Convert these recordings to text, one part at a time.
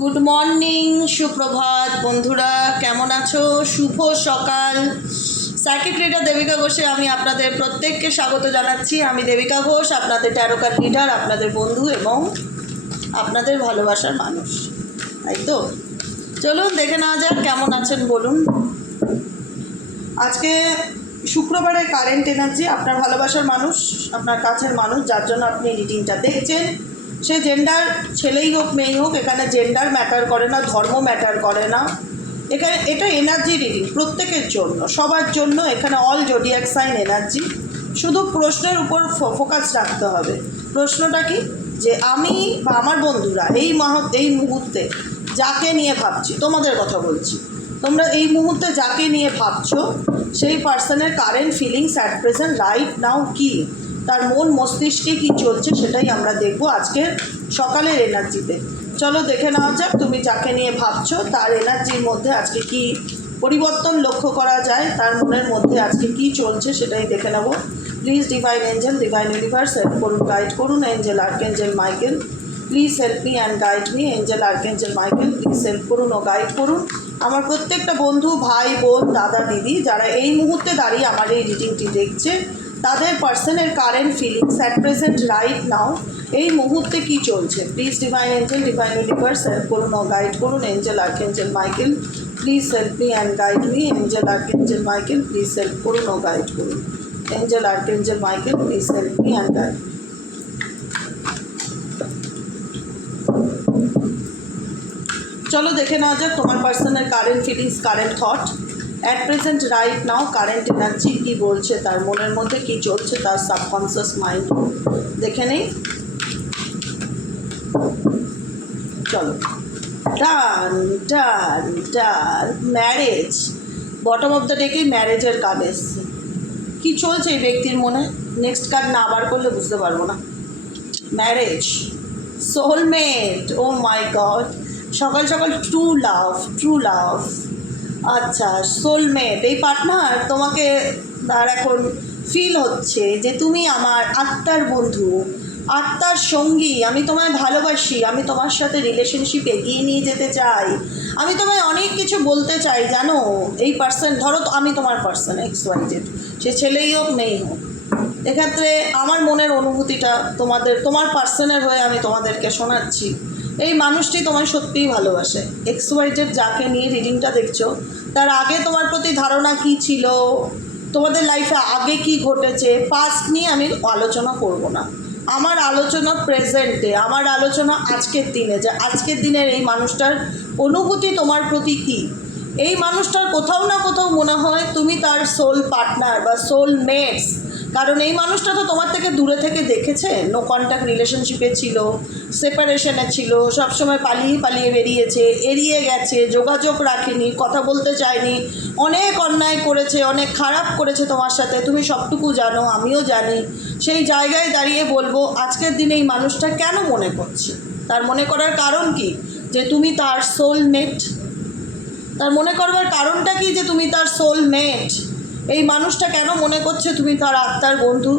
Good morning, সুপ্রভাত বন্ধুরা, কেমন আছো? শুভ সকাল। সার্কিট রিডার দেবিকা ঘোষে আমি আপনাদের প্রত্যেককে স্বাগত জানাচ্ছি। আমি দেবিকা ঘোষ, আপনাদের ট্যারো কার্ড রিডার, আপনাদের বন্ধু এবং আপনাদের ভালোবাসার মানুষ, তাই তো? চলুন দেখে নেওয়া যাক কেমন আছেন বলুন। আজকে শুক্রবারের কারেন্ট এনার্জি, আপনার ভালোবাসার মানুষ, আপনার কাছের মানুষ যার জন্য আপনি রিডিংটা দেখছেন, সে জেন্ডার ছেলেই হোক মেয়েই হোক, এখানে জেন্ডার ম্যাটার করে না, ধর্ম ম্যাটার করে না। এখানে এটা এনার্জি রিডিং প্রত্যেকের জন্য, সবার জন্য। এখানে অল জোডিয়াক সাইন এনার্জি। শুধু প্রশ্নের উপর ফোকাস রাখতে হবে। প্রশ্নটা কি, যে আমি বা আমার বন্ধুরা এই মুহূর্তে যাকে নিয়ে ভাবছি, তোমাদের কথা বলছি, তোমরা এই মুহূর্তে যাকে নিয়ে ভাবছো সেই পার্সনের current feelings at present right now কী, তার মন মস্তিষ্কে কী চলছে সেটাই আমরা দেখব আজকের সকালের এনার্জিতে। চলো দেখে নেওয়া যাক তুমি যাকে নিয়ে ভাবছো তার এনার্জির মধ্যে আজকে কি পরিবর্তন লক্ষ্য করা যায়, তার মনের মধ্যে আজকে কি চলছে সেটাই দেখে নেব। Please divine angel, divine universe help করুন, গাইড করুন। Angel archangel Michael, please help me and guide me. Angel archangel Michael, please help করুন ও গাইড করুন আমার প্রত্যেকটা বন্ধু, ভাই, বোন, দাদা, দিদি যারা এই মুহূর্তে দাঁড়িয়ে আমার এই রিডিংটি দেখছে, তাদের পার্সনের current feelings at present right now, এই মুহূর্তে কি চলছে। Please divine angel, divine universe help করুন ও গাইড করুন। Angel archangel Michael, please help me and guide me. Angel archangel Michael, please help করুন ও গাইড করুন। Angel archangel Michael, please help me and guide. চলো দেখে নেওয়া যাক তোমার পার্সনের current feelings, current thought at present right now, current energy কী বলছে, তার মনের মধ্যে কী চলছে, তার সাবকনসিয়াস মাইন্ড দেখে নেই। চলো, ডান ডান ডান, ম্যারেজ, বটম অফ দ্য ডেকে ম্যারেজের কার্ড এসছে। কী চলছে এই ব্যক্তির মনে, নেক্সট কার্ড না বার করলে বুঝতে পারবো না। Marriage, soulmate, oh my god, সকাল সকাল ট্রু লাভ, ট্রু লাভ। আচ্ছা, সোলমেট, এই পার্টনার তোমাকে আর এখন ফিল হচ্ছে যে তুমি আমার আত্মার বন্ধু, আত্মার সঙ্গী, আমি তোমায় ভালোবাসি, আমি তোমার সাথে রিলেশনশিপ এগিয়ে নিয়ে যেতে চাই, আমি তোমায় অনেক কিছু বলতে চাই। জানো এই পার্সন, ধরো আমি তোমার পার্সন XYZ, সে ছেলেই হোক মেয়েই হোক, এক্ষেত্রে আমার মনের অনুভূতিটা তোমার পার্সনের হয়ে আমি তোমাদেরকে শোনাচ্ছি। এই মানুষটি তোমায় সত্যিই ভালোবাসে। XYZ যাকে নিয়ে রিডিংটা দেখছো, তার আগে তোমার প্রতি ধারণা কি ছিল, তোমাদের লাইফে আগে কি ঘটেছে, পাস্ট নিয়ে আমি আলোচনা করব না। আমার আলোচনা প্রেজেন্টে, আমার আলোচনা আজকের দিনে, যে আজকের দিনের এই মানুষটার অনুভূতি তোমার প্রতি কী। এই মানুষটার কোথাও না কোথাও মনে হয় তুমি তার সোল পার্টনার বা সোল মেটস, কারণ এই মানুষটা তো তোমার থেকে দূরে থেকে দেখেছে, নো কন্ট্যাক্ট রিলেশনশিপে ছিল, সেপারেশনে ছিল, সবসময় পালিয়ে পালিয়ে বেরিয়েছে, এড়িয়ে গেছে, যোগাযোগ রাখেনি, কথা বলতে চায়নি, অনেক অন্যায় করেছে, অনেক খারাপ করেছে তোমার সাথে, তুমি সবটুকু জানো, আমিও জানি। সেই জায়গায় দাঁড়িয়ে বলবো আজকের দিনে এই মানুষটা কেন মনে করছে, তার মনে করার কারণ কি, যে তুমি তার সোলমেট। তার মনে করবার কারণটা কি, যে তুমি তার সোলমেট। এই মানুষটা কেন মনে করছে তুমি তার আত্মার বন্ধু,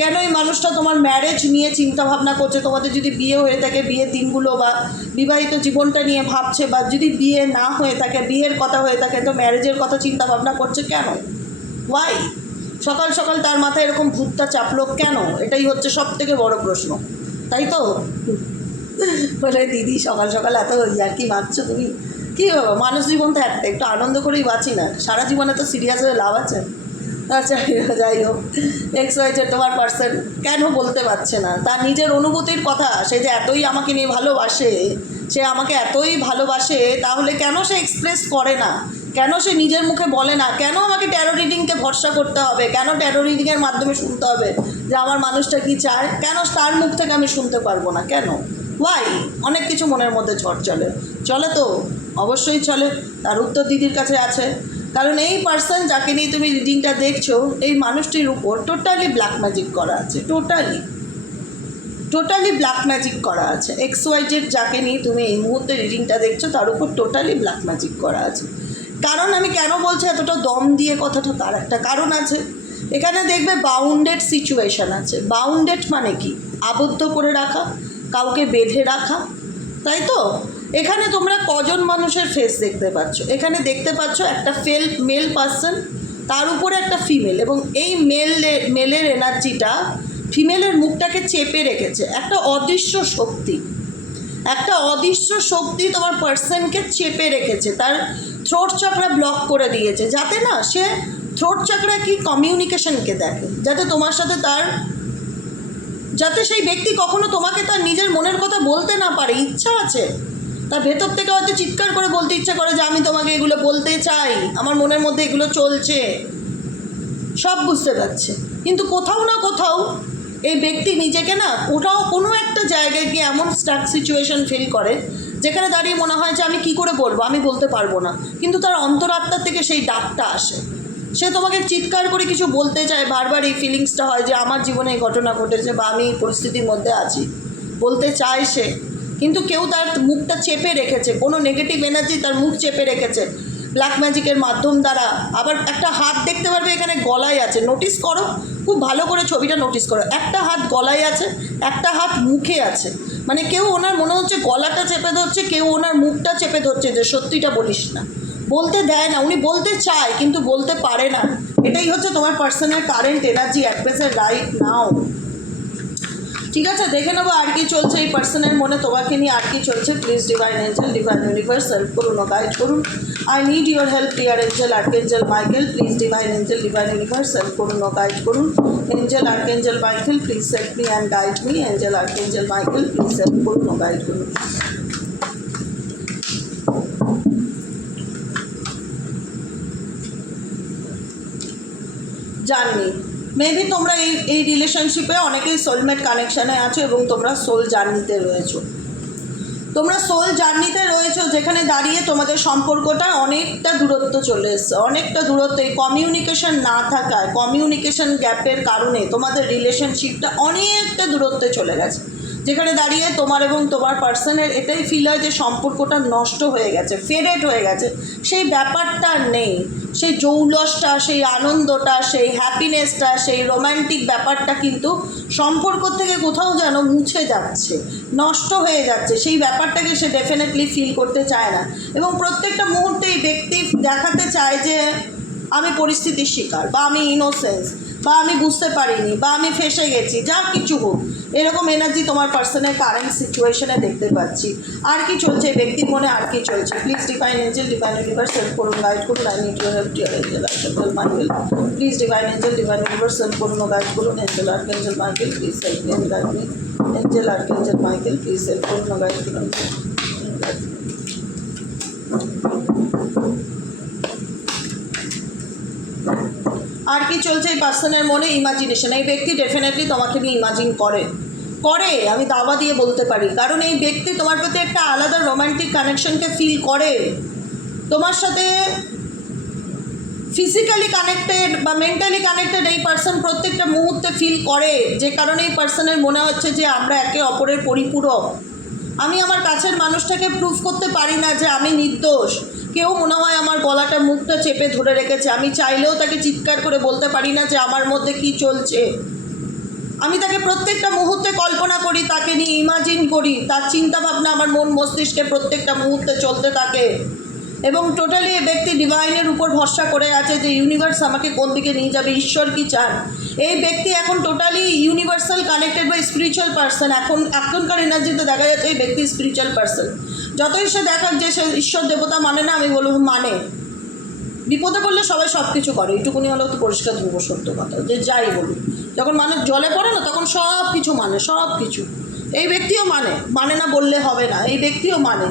কেন এই মানুষটা তোমার ম্যারেজ নিয়ে চিন্তা ভাবনা করছে, তোমাদের যদি বিয়ে হয়ে থাকে বিয়ের দিনগুলো বা বিবাহিত জীবনটা নিয়ে ভাবছে, বা যদি বিয়ে না হয়ে থাকে বিয়ের কথা হয়ে থাকে তো ম্যারেজের কথা চিন্তা ভাবনা করছে কেন, ওয়াই? সকাল সকাল তার মাথায় এরকম ভূতটা চাপলো কেন, এটাই হচ্ছে সব থেকে বড় প্রশ্ন, তাই তো? বলে দিদি সকাল সকাল এত আর কি ভাবছো তুমি, কী বাবা, মানুষ জীবন তো একটু আনন্দ করেই বাঁচি না, সারা জীবনে তো সিরিয়াস হয়ে লাভ আছে। আচ্ছা যাই হোক, XYZ তোমার পার্সন কেন বলতে পারছে না তার নিজের অনুভূতির কথা, সে যে এতই আমাকে নিয়ে ভালোবাসে, সে আমাকে এতই ভালোবাসে, তাহলে কেন সে এক্সপ্রেস করে না, কেন সে নিজের মুখে বলে না, কেন আমাকে ট্যারো রিডিংকে ভরসা করতে হবে, কেন ট্যারো রিডিংয়ের মাধ্যমে শুনতে হবে যে আমার মানুষটা কী চায়, কেন তার মুখ থেকে আমি শুনতে পারবো না, কেন, ওয়াই? অনেক কিছু মনের মধ্যে ঝড় চলে, চলে তো অবশ্যই চলে, তার উত্তর দিদির কাছে আছে। কারণ এই পার্সন যাকে নিয়ে তুমি রিডিংটা দেখছো, এই মানুষটির উপর টোটালি ব্ল্যাক ম্যাজিক করা আছে, টোটালি ব্ল্যাক ম্যাজিক করা আছে। XYZ যাকে নিয়ে তুমি এই মুহূর্তে রিডিংটা দেখছো, তার উপর টোটালি ব্ল্যাক ম্যাজিক করা আছে। কারণ আমি কেন বলছি এতটা দম দিয়ে কথাটা, তার একটা কারণ আছে। এখানে দেখবে বাউন্ডেড সিচুয়েশান আছে। বাউন্ডেড মানে কি, আবদ্ধ করে রাখা, কাউকে বেঁধে রাখা, তাই তো? এখানে তোমরা কজন মানুষের ফেস দেখতে পাচ্ছ? এখানে দেখতে পাচ্ছ একটা মেল পার্সন, তার উপরে একটা ফিমেল, এবং এই মেলের এনার্জিটা ফিমেলের মুখটাকে চেপে রেখেছে। একটা অদৃশ্য শক্তি তোমার পার্সনকে চেপে রেখেছে, তার থ্রোট চাকরা ব্লক করে দিয়েছে, যাতে না সে থ্রোট চাকরা কি কমিউনিকেশনকে দেখে, যাতে সেই ব্যক্তি কখনো তোমাকে তার নিজের মনের কথা বলতে না পারে। ইচ্ছা আছে, তার ভেতর থেকে হয়তো চিৎকার করে বলতে ইচ্ছা করে যে আমি তোমাকে এগুলো বলতে চাই, আমার মনের মধ্যে এগুলো চলছে, সব বুঝতে পারছে, কিন্তু কোথাও না কোথাও এই ব্যক্তি নিজেকে না কোনো একটা জায়গায় গিয়ে এমন স্টাক সিচুয়েশন ফিল করে যেখানে দাঁড়িয়ে মনে হয় যে আমি কি করে বলবো, আমি বলতে পারবো না, কিন্তু তার অন্তরাত্মা থেকে সেই ডাকটা আসে, সে তোমাকে চিৎকার করে কিছু বলতে চায়। বারবার এই ফিলিংসটা হয় যে আমার জীবনে এই ঘটনা ঘটেছে বা আমি এই পরিস্থিতির মধ্যে আছি, বলতে চায় সে, কিন্তু কেউ তার মুখটা চেপে রেখেছে, কোনো নেগেটিভ এনার্জি তার মুখ চেপে রেখেছে ব্ল্যাক ম্যাজিকের মাধ্যম দ্বারা। আবার একটা হাত দেখতে পারবে এখানে গলায় আছে, নোটিস করো, খুব ভালো করে ছবিটা নোটিস করো, একটা হাত গলায় আছে, একটা হাত মুখে আছে, মানে কেউ ওনার মনে হচ্ছে গলাটা চেপে ধরছে, কেউ ওনার মুখটা চেপে ধরছে যে সত্যিটা বলিস না, বলতে দেয় না, উনি বলতে চায় কিন্তু বলতে পারে না। এটাই হচ্ছে তোমার personal current energy at present right নাও। ঠিক আছে, দেখে নেবো আর কি চলছে এই পার্সনের মনে, তোমাকে নিয়ে আর কি চলছে। Please divine angel, divine universe help করুন ও গাইড করুন। I need your help dear angel archangel Michael, please divine angel, divine universe help করুন ও গাইড করুন। Angel archangel Michael, please help me and guide me. Angel archangel Michael, please help করুন ও guide করুন। Journey, maybe তোমরা এই রিলেশনশিপে অনেকেই সোলমেট কানেকশানে আছো এবং তোমরা সোল জার্নিতে রয়েছো, যেখানে দাঁড়িয়ে তোমাদের সম্পর্কটা অনেকটা দূরত্ব চলে এসছে, অনেকটা দূরত্ব। এই কমিউনিকেশন না থাকায়, কমিউনিকেশন গ্যাপের কারণে তোমাদের রিলেশনশিপটা অনেকটা দূরত্বে চলে গেছে, যেখানে দাঁড়িয়ে তোমার এবং তোমার পার্সনের এটাই ফিল হয় যে সম্পর্কটা নষ্ট হয়ে গেছে, ফেডেড হয়ে গেছে, সেই ব্যাপারটা নেই, সেই জৌলসটা, সেই আনন্দটা, সেই হ্যাপিনেসটা, সেই রোম্যান্টিক ব্যাপারটা কিন্তু সম্পর্ক থেকে কোথাও যেন মুছে যাচ্ছে, নষ্ট হয়ে যাচ্ছে, সেই ব্যাপারটাকে সে ডেফিনেটলি ফিল করতে চায় না। এবং প্রত্যেকটা মুহূর্তে এই ব্যক্তি দেখাতে চায় যে আমি পরিস্থিতির শিকার, বা আমি ইনোসেন্স, বা আমি বুঝতে পারিনি, বা আমি ফেসে গেছি, যা কিছু হোক, এরকম এনার্জি তোমার পার্সনের কারেন্ট সিচুয়েশনে দেখতে পাচ্ছি। আর কি চলছে ব্যক্তির মনে, আর কি চলছে? Please divine angel, divine universe help করুন, গাইড করুন। I need your help dear angel archangel Michael, please divine angel, divine universe help করুন, গাইড করুন। Angel archangel Michael, please help me and guide me. Angel archangel Michael, please help করুন, guide করুন। আর কি চলছে এই পার্সনের মনে? ইমাজিনেশন। এই ব্যক্তি ডেফিনেটলি তোমাকে নিয়ে ইমাজিন করে, আমি দাবা দিয়ে বলতে পারি, কারণ এই ব্যক্তি তোমার প্রতি একটা আলাদা রোম্যান্টিক কানেকশনকে ফিল করে, তোমার সাথে ফিজিক্যালি কানেক্টেড বা মেন্টালি কানেক্টেড এই পার্সন প্রত্যেকটা মুহূর্তে ফিল করে, যে কারণে এই পার্সনের মনে হচ্ছে যে আমরা একে অপরের পরিপূরক। আমি আমার কাছের মানুষটাকে প্রুফ করতে পারি না যে আমি নির্দোষ, কেউ মনে হয় আমার গলাটা মুখটা চেপে ধরে রেখেছে, আমি চাইলেও তাকে চিৎকার করে বলতে পারি না যে আমার মধ্যে কি চলছে। আমি তাকে প্রত্যেকটা মুহূর্তে কল্পনা করি, তাকে নিয়ে ইমাজিন করি, তার চিন্তাভাবনা আমার মন মস্তিষ্কে প্রত্যেকটা মুহূর্তে চলতে থাকে, এবং টোটালি এই ব্যক্তি ডিভাইনের উপর ভরসা করে আছে যে ইউনিভার্স আমাকে কোন দিকে নিয়ে যাবে, ঈশ্বর কি চান। এই ব্যক্তি এখন টোটালি ইউনিভার্সাল কানেক্টেড বা স্পিরিচুয়াল পার্সন। এখনকার এনার্জিতে দেখা যাচ্ছে এই ব্যক্তি স্পিরিচুয়াল পার্সন। যতই সে দেখাক যে সে ঈশ্বর দেবতা মানে না, আমি বলবো মানে। বিপদে পড়লে সবাই সব কিছু করে, এইটুকুনি হলেও তো পরিষ্কার ধ্রুব সত্য কথা, যে যাই বলুন, যখন মানুষ জলে পড়ে না তখন সব কিছু মানে, সব কিছু। এই ব্যক্তিও মানে না বললে হবে না, এই ব্যক্তিও মানে,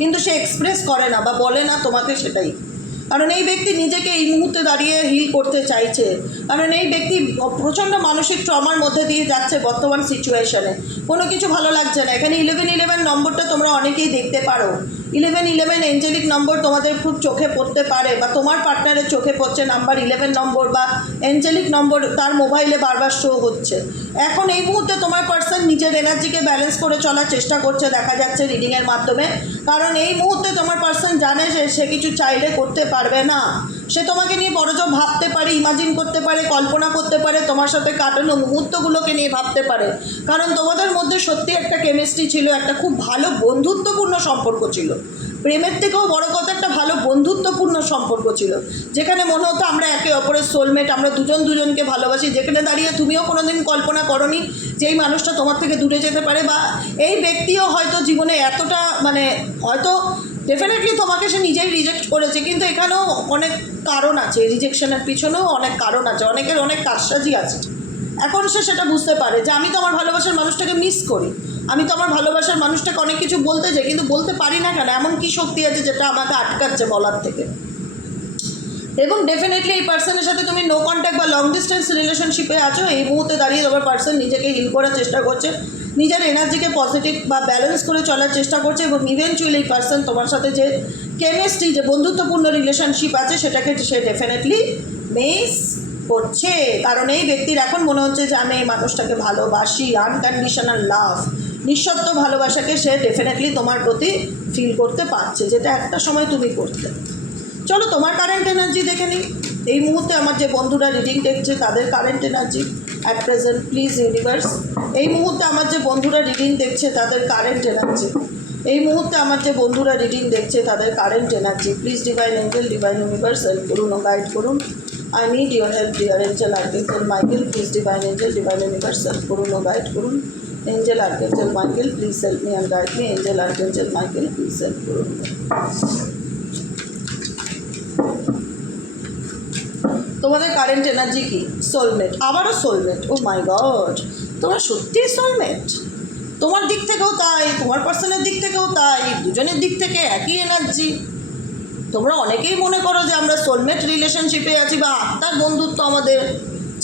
কিন্তু সে এক্সপ্রেস করে না বা বলে না তোমাকে সেটাই। কারণ এই ব্যক্তি নিজেকে এই মুহূর্তে দাঁড়িয়ে হিল করতে চাইছে, কারণ এই ব্যক্তি প্রচণ্ড মানসিক ট্রমার মধ্যে দিয়ে যাচ্ছে বর্তমান সিচুয়েশনে, কোনো কিছু ভালো লাগছে না। এখানে 1111 নম্বরটা তোমরা অনেকেই দেখতে পারো, 1111 এঞ্জেলিক নম্বর তোমাদের খুব চোখে পড়তে পারে, বা তোমার পার্টনারের চোখে পড়ছে নাম্বার 11 নম্বর বা এঞ্জেলিক নম্বর, তার মোবাইলে বারবার শো হচ্ছে। এখন এই মুহূর্তে তোমার পার্সন নিজের এনার্জিকে ব্যালেন্স করে চলার চেষ্টা করছে, দেখা যাচ্ছে রিডিংয়ের মাধ্যমে, কারণ এই মুহূর্তে তোমার পার্সন জানে যে সে কিছু চাইলে করতে পারবে না, সে তোমাকে নিয়ে বড়জোর ভাবতে পারে, ইমাজিন করতে পারে, কল্পনা করতে পারে, তোমার সাথে কাটানো মুহূর্তগুলোকে নিয়ে ভাবতে পারে, কারণ তোমাদের মধ্যে সত্যি একটা কেমিস্ট্রি ছিল, একটা খুব ভালো বন্ধুত্বপূর্ণ সম্পর্ক ছিল। প্রেমের থেকেও বড় কথা একটা ভালো বন্ধুত্বপূর্ণ সম্পর্ক ছিল, যেখানে মনে হতো আমরা একে অপরের সোলমেট, আমরা দুজন দুজনকে ভালোবাসি, যেখানে দাঁড়িয়ে তুমিও কোনোদিন কল্পনা করোনি যে এই মানুষটা তোমার থেকে দূরে যেতে পারে, বা এই ব্যক্তিও হয়তো জীবনে এতটা মানে হয়তো ডেফিনেটলি তোমাকে সে নিজেই রিজেক্ট করেছে, কিন্তু এখানেও অনেক কারণ আছে, রিজেকশনের পিছনেও অনেক কারণ আছে, অনেকের অনেক কারসাজি আছে। এখন সে সেটা বুঝতে পারে যে আমি তো আমার ভালোবাসার মানুষটাকে মিস করি, আমি তো আমার ভালোবাসার মানুষটাকে অনেক কিছু বলতে চাই, কিন্তু বলতে পারি না কেন, এমন কী শক্তি আছে যেটা আমাকে আটকাচ্ছে বলার থেকে। এবং ডেফিনেটলি এই পার্সনের সাথে তুমি নো কন্ট্যাক্ট বা লং ডিস্টেন্স রিলেশনশিপে আছো, এই মুহূর্তে দাঁড়িয়ে তোমার পার্সন নিজেকে হিল করার চেষ্টা করছে, নিজের এনার্জিকে পজিটিভ বা ব্যালেন্স করে চলার চেষ্টা করছে, এবং ইভেনচুয়ালি এই পার্সন তোমার সাথে যে কেমিস্ট্রি, যে বন্ধুত্বপূর্ণ রিলেশনশিপ আছে সেটাকে সে ডেফিনেটলি মিস করছে, কারণ এই ব্যক্তির এখন মনে হচ্ছে যে আমি এই মানুষটাকে ভালোবাসি, আনকন্ডিশনাল লাভ, নিঃশর্ত ভালোবাসাকে সে ডেফিনেটলি তোমার প্রতি ফিল করতে পারছে, যেটা একটা সময় তুমি করতে। চলো তোমার কারেন্ট এনার্জি দেখে নিই। এই মুহূর্তে আমার যে বন্ধুরা রিডিং দেখছে তাদের current energy at present please universe. এই মুহূর্তে আমার যে বন্ধুরা রিডিং দেখছে তাদের কারেন্ট এনার্জি, এই মুহূর্তে আমার যে বন্ধুরা রিডিং দেখছে তাদের current energy please divine angel, divine universe help করুন ও গাইড করুন। I need your help dear angel archangel Michael, please divine angel, divine universe help করুন ও গাইড করুন। Angel archangel Michael please help me and guide me, angel archangel Michael please help করুন। তোমাদের current energy কি? Soulmate, আবারও soulmate, oh my god, তোমরা সত্যিই soulmate. তোমার দিক থেকেও তাই, তোমার পার্সনের দিক থেকেও তাই, দুজনের দিক থেকে একই এনার্জি। তোমরা অনেকেই মনে করো যে আমরা সোলমেট রিলেশনশিপে আছি বা আত্মার বন্ধুত্ব আমাদের,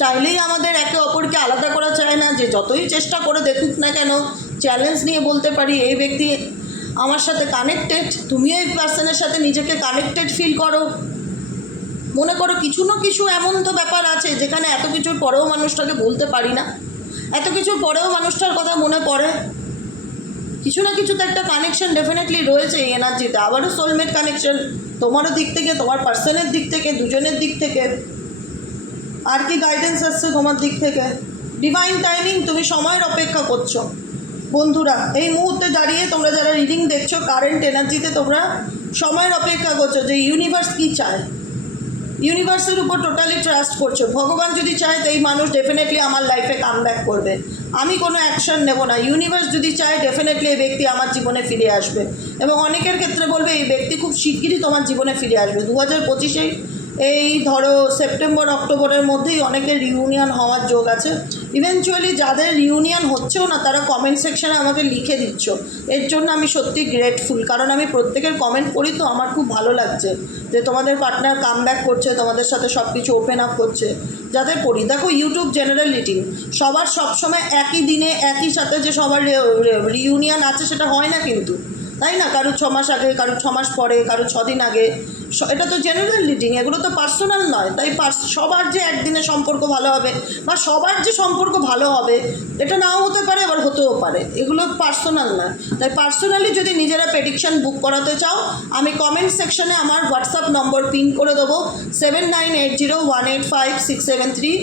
চাইলেই আমাদের একে অপরকে আলাদা করা চায় না, যে যতই চেষ্টা করে দেখুক না কেন, চ্যালেঞ্জ নিয়ে বলতে পারি এই ব্যক্তি আমার সাথে কানেক্টেড, তুমিও এই পার্সনের সাথে নিজেকে কানেক্টেড ফিল করো, মনে করো কিছু না কিছু এমন তো ব্যাপার আছে যেখানে এত কিছুর পরেও মানুষটাকে বলতে পারি না, এত কিছুর পরেও মানুষটার কথা মনে পড়ে, কিছু না কিছু তো একটা কানেকশন ডেফিনেটলি রয়েছে এই এনার্জিতে। আবারও সোলমেট কানেকশন তোমারও দিক থেকে, তোমার পার্সনের দিক থেকে, দুজনের দিক থেকে। আর কি গাইডেন্স আসছে তোমার দিক থেকে? ডিভাইন টাইমিং, তুমি সময়ের অপেক্ষা করছো বন্ধুরা। এই মুহূর্তে দাঁড়িয়ে তোমরা যারা রিডিং দেখছো কারেন্ট এনার্জিতে তোমরা সময়ের অপেক্ষা করছো যে ইউনিভার্স কী চায়, ইউনিভার্সের উপর টোটালি ট্রাস্ট করছো। ভগবান যদি চায় তো এই মানুষ ডেফিনেটলি আমার লাইফে কাম ব্যাক করবে, আমি কোনো অ্যাকশন নেব না। ইউনিভার্স যদি চায় ডেফিনেটলি এই ব্যক্তি আমার জীবনে ফিরে আসবে, এবং অনেকের ক্ষেত্রে বলবে এই ব্যক্তি খুব শিগগিরই তোমার জীবনে ফিরে আসবে। 2025-এ এই ধরো সেপ্টেম্বর অক্টোবরের মধ্যেই অনেকের রিউনিয়ন হওয়ার যোগ আছে। ইভেনচুয়ালি যাদের রিউনিয়ন হচ্ছেও না তারা কমেন্ট সেকশানে আমাকে লিখে দিচ্ছ, এর জন্য আমি সত্যি গ্রেটফুল, কারণ আমি প্রত্যেকের কমেন্ট পড়ি তো আমার খুব ভালো লাগছে যে তোমাদের পার্টনার কাম ব্যাক করছে, তোমাদের সাথে সব কিছু ওপেন আপ করছে। যাদের পড়ি দেখো ইউটিউব জেনারেল রিডিং, সবার সবসময় একই দিনে একই সাথে যে সবার রিউনিয়ন আছে সেটা হয় না কিন্তু, তাই না? কারো 6 মাস আগে, কারো 6 মাস পরে, কারো 6 দিন আগে, এটা তো জেনারেল রিডিং, এগুলো তো পার্সোনাল নয়। তাই সবার যে একদিনে সম্পর্ক ভালো হবে বা সবার যে সম্পর্ক ভালো হবে এটা নাও হতে পারে, আবার হতেও পারে, এগুলো পার্সোনাল না। তাই পার্সোনালি যদি নিজেরা প্রেডিকশান বুক করাতে চাও, আমি কমেন্ট সেকশনে আমার হোয়াটসঅ্যাপ নম্বর পিন করে দেবো 7980185673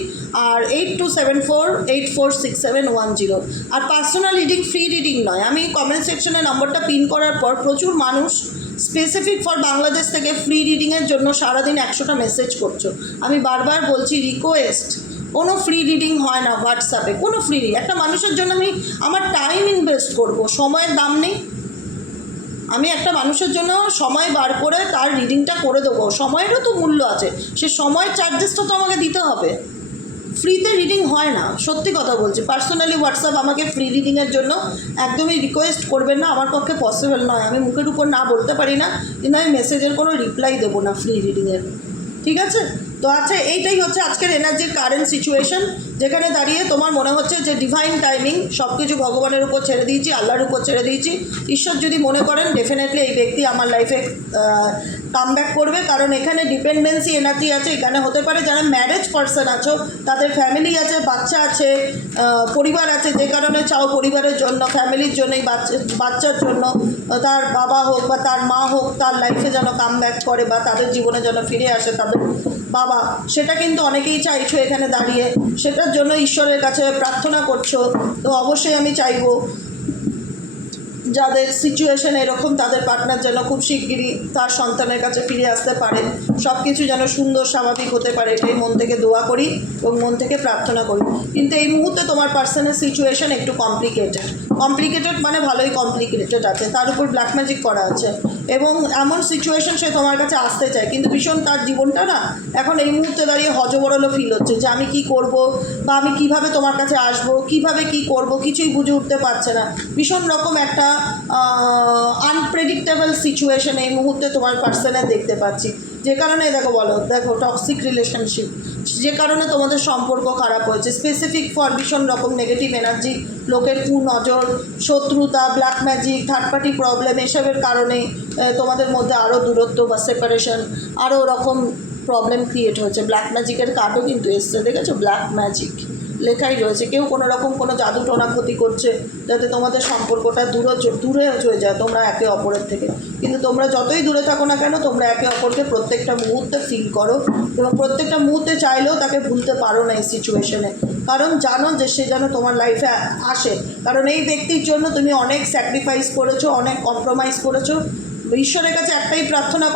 আর 8274846710। আর পার্সোনাল রিডিং ফ্রি রিডিং নয়, আমি কমেন্ট সেকশনে নম্বরটা পিন করার পর প্রচুর মানুষ স্পেসিফিক ফর বাংলাদেশ থেকে ফ্রি রিডিংয়ের জন্য সারাদিন 100টা মেসেজ করছো। আমি বারবার বলছি রিকোয়েস্ট, কোনো ফ্রি রিডিং হয় না হোয়াটসঅ্যাপে, কোনো ফ্রি রিডিং। একটা মানুষের জন্য আমি আমার টাইম ইনভেস্ট করব, সময়ের দাম নেই। আমি একটা মানুষের জন্য সময় বার করে তার রিডিংটা করে দেবো, সময়েরও তো মূল্য আছে, সে সময়ের চার্জেসটা তো আমাকে দিতে হবে। ফ্রিতে রিডিং হয় না, সত্যি কথা বলছি। পার্সোনালি হোয়াটসঅ্যাপ আমাকে ফ্রি রিডিংয়ের জন্য একদমই রিকোয়েস্ট করবেন না, আমার পক্ষে পসিবল নয়। আমি মুখের উপর না বলতে পারি না, কিন্তু আমি মেসেজের কোনো রিপ্লাই দেবো না ফ্রি রিডিংয়ের, ঠিক আছে? তো আচ্ছা, এইটাই হচ্ছে আজকের এনার্জির কারেন্ট সিচুয়েশন, যেখানে দাঁড়িয়ে তোমার মনে হচ্ছে যে ডিভাইন টাইমিং, সব কিছু ভগবানের উপর ছেড়ে দিয়েছি, আল্লাহর উপর ছেড়ে দিয়েছি। ঈশ্বর যদি মনে করেন ডেফিনেটলি এই ব্যক্তি আমার লাইফে কামব্যাক করবে, কারণ এখানে ডিপেন্ডেন্সি এনার্জি আছে। এখানে হতে পারে যারা ম্যারেজ পার্সন আছো, তাদের ফ্যামিলি আছে, বাচ্চা আছে, পরিবার আছে, যে কারণে চাও পরিবারের জন্য, ফ্যামিলির জন্য, এই বাচ্চার জন্য তার বাবা হোক বা তার মা হোক তার লাইফে যেন কামব্যাক করে বা তাদের জীবনে যেন ফিরে আসে তাদের বাবা, সেটা কিন্তু অনেকেই চাইছো এখানে দাঁড়িয়ে, সেটার জন্য ঈশ্বরের কাছে প্রার্থনা করছো। তো অবশ্যই আমি চাইবো যাদের সিচুয়েশন এরকম তাদের পার্টনার যেন খুব শিগগিরই তার সন্তানের কাছে ফিরে আসতে পারে, সব কিছু যেন সুন্দর স্বাভাবিক হতে পারে, এটাই মন থেকে দোয়া করি এবং মন থেকে প্রার্থনা করি। কিন্তু এই মুহূর্তে তোমার পার্সনের সিচুয়েশন একটু কমপ্লিকেটেড মানে ভালোই কমপ্লিকেটেড আছে, তার উপর ব্ল্যাক ম্যাজিক করা আছে এবং এমন সিচুয়েশন সে তোমার কাছে আসতে চায়, কিন্তু ভীষণ তার জীবনটা না এখন এই মুহূর্তে দাঁড়িয়ে হজবরল ফিল হচ্ছে যে আমি কি করব বা আমি কিভাবে তোমার কাছে আসব, কিভাবে কি করব, কিছুই বুঝে উঠতে পারছে না। ভীষণ রকম একটা আনপ্রেডিক্টেবল সিচুয়েশন এই মুহূর্তে তোমার পার্সনে দেখতে পাচ্ছি, যে কারণে দেখো টক্সিক রিলেশনশিপ, যে কারণে তোমাদের সম্পর্ক খারাপ হয়েছে, স্পেসিফিক ফর ভীষণ রকম নেগেটিভ এনার্জি, লোকের কুনজর, শত্রুতা, black magic, third party problem, এসবের কারণে তোমাদের মধ্যে আরও দূরত্ব বা সেপারেশন, আরও রকম প্রবলেম ক্রিয়েট হয়েছে। ব্ল্যাক ম্যাজিকের কার্ডও কিন্তু এসছে, দেখেছো, ব্ল্যাক ম্যাজিক লেখাই রয়েছে। কেউ কোনো রকম কোনো জাদু টোনা ক্ষতি করছে যাতে তোমাদের সম্পর্কটা দূরে হয়ে যায় তোমরা একে অপরের থেকে। কিন্তু তোমরা যতই দূরে থাকো না কেন, তোমরা একে অপরকে প্রত্যেকটা মুহূর্তে ফিল করো এবং প্রত্যেকটা মুহূর্তে চাইলেও তাকে ভুলতে পারো না এই সিচুয়েশনে, কারণ জানো যে সে যেন তোমার লাইফে আসে। কারণ এই ব্যক্তির জন্য তুমি অনেক স্যাক্রিফাইস করেছো, অনেক কম্প্রোমাইজ করেছো। ঈশ্বরের কাছে একটাই প্রার্থনা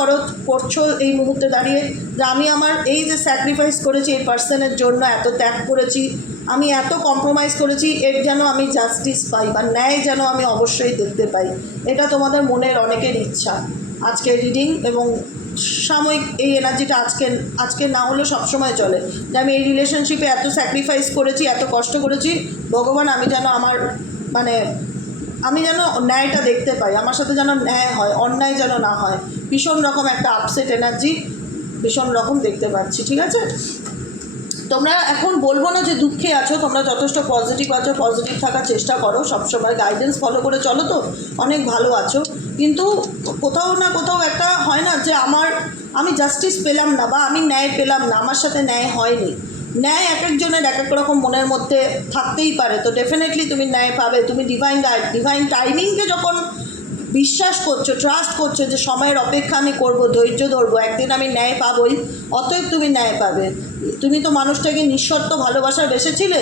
করছো এই মুহূর্তে দাঁড়িয়ে যে আমি আমার এই যে স্যাক্রিফাইস করেছি এই পার্সনের জন্য, এত ত্যাগ করেছি, আমি এত কম্প্রোমাইজ করেছি, এর যেন আমি জাস্টিস পাই বা ন্যায় যেন আমি অবশ্যই দেখতে পাই। এটা তোমাদের মনের অনেকের ইচ্ছা। আজকে রিডিং এবং সাময়িক এই এনার্জিটা আজকে না হলেও সবসময় চলে যে আমি এই রিলেশনশিপে এত স্যাক্রিফাইস করেছি, এত কষ্ট করেছি, ভগবান আমি যেন আমি যেন ন্যায়টা দেখতে পাই, আমার সাথে যেন ন্যায় হয়, অন্যায় যেন না হয়। ভীষণ রকম একটা আপসেট এনার্জি ভীষণ রকম দেখতে পাচ্ছি, ঠিক আছে? তোমরা এখন বলবো না যে দুঃখে আছো, তোমরা যথেষ্ট পজিটিভ আছো, পজিটিভ থাকার চেষ্টা করো, সবসময় গাইডেন্স ফলো করে চলো, তো অনেক ভালো আছো। কিন্তু কোথাও না কোথাও একটা হয় না যে আমি জাস্টিস পেলাম না বা আমি ন্যায় পেলাম না, আমার সাথে ন্যায় হয়নি। ন্যায় এক একজনের এক এক রকম মনের মধ্যে থাকতেই পারে, তো ডেফিনেটলি তুমি ন্যায় পাবে। তুমি ডিভাইন টাইমিংকে যখন বিশ্বাস করছো, ট্রাস্ট করছো যে সময়ের অপেক্ষা আমি করব, ধৈর্য ধরবো, একদিন আমি ন্যায় পাবই, অতএব তুমি ন্যায় পাবে। তুমি তো মানুষটাকে নিঃশর্ত ভালোবাসা বেসেছিলে,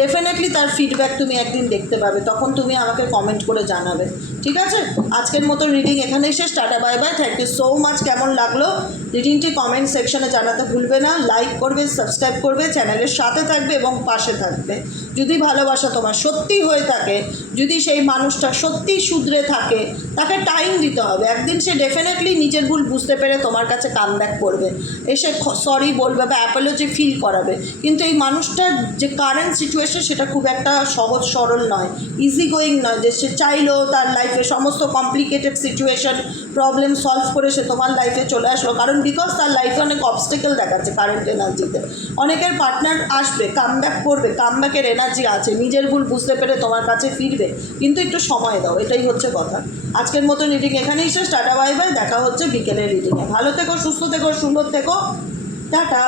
ডেফিনেটলি তার ফিডব্যাক তুমি একদিন দেখতে পাবে, তখন তুমি আমাকে কমেন্ট করে জানাবে, ঠিক আছে? আজকের মতো রিডিং এখানেই শেষ। Tata, bye bye, thank you so much. কেমন লাগলো রিডিংটি কমেন্ট সেকশনে জানাতে ভুলবে না। লাইক করবে, সাবস্ক্রাইব করবে, চ্যানেলের সাথে থাকবে এবং পাশে থাকবে। যদি ভালোবাসা তোমার সত্যি হয়ে থাকে, যদি সেই মানুষটা সত্যি শুধরে থাকে, তাকে টাইম দিতে হবে। একদিন সে ডেফিনেটলি নিজের ভুল বুঝতে পেরে তোমার কাছে কামব্যাক করবে, এসে সরি বলবে বা অ্যাপোলজি ফিল করাবে। কিন্তু এই মানুষটার যে কারেন্ট সিচুয়েশন সেটা খুব একটা সহজ সরল নয়, ইজি গোয়িং নয় যে সে চাইলেও তার লাইফে সমস্ত কমপ্লিকেটেড সিচুয়েশন প্রবলেম সলভ করে সে তোমার লাইফে চলে আসলো, কারণ বিকজ তার লাইফে অনেক অবস্টেকেল দেখাচ্ছে কারেন্ট এনার্জিতে। অনেকের পার্টনার আসবে, কামব্যাক করবে, কামব্যাকের এনার্জি আছে, নিজের ভুল বুঝতে পেরে তোমার কাছে ফিরবে, কিন্তু একটু সময় দাও, এটাই হচ্ছে কথা। আজকের মতো রিডিং এখানেই শেষ। টাটা, বাই বাই, দেখা হচ্ছে বিকেলের রিডিংয়ে। ভালো থেকো, সুস্থ থেকো, সুন্দর থেকো, টাটা।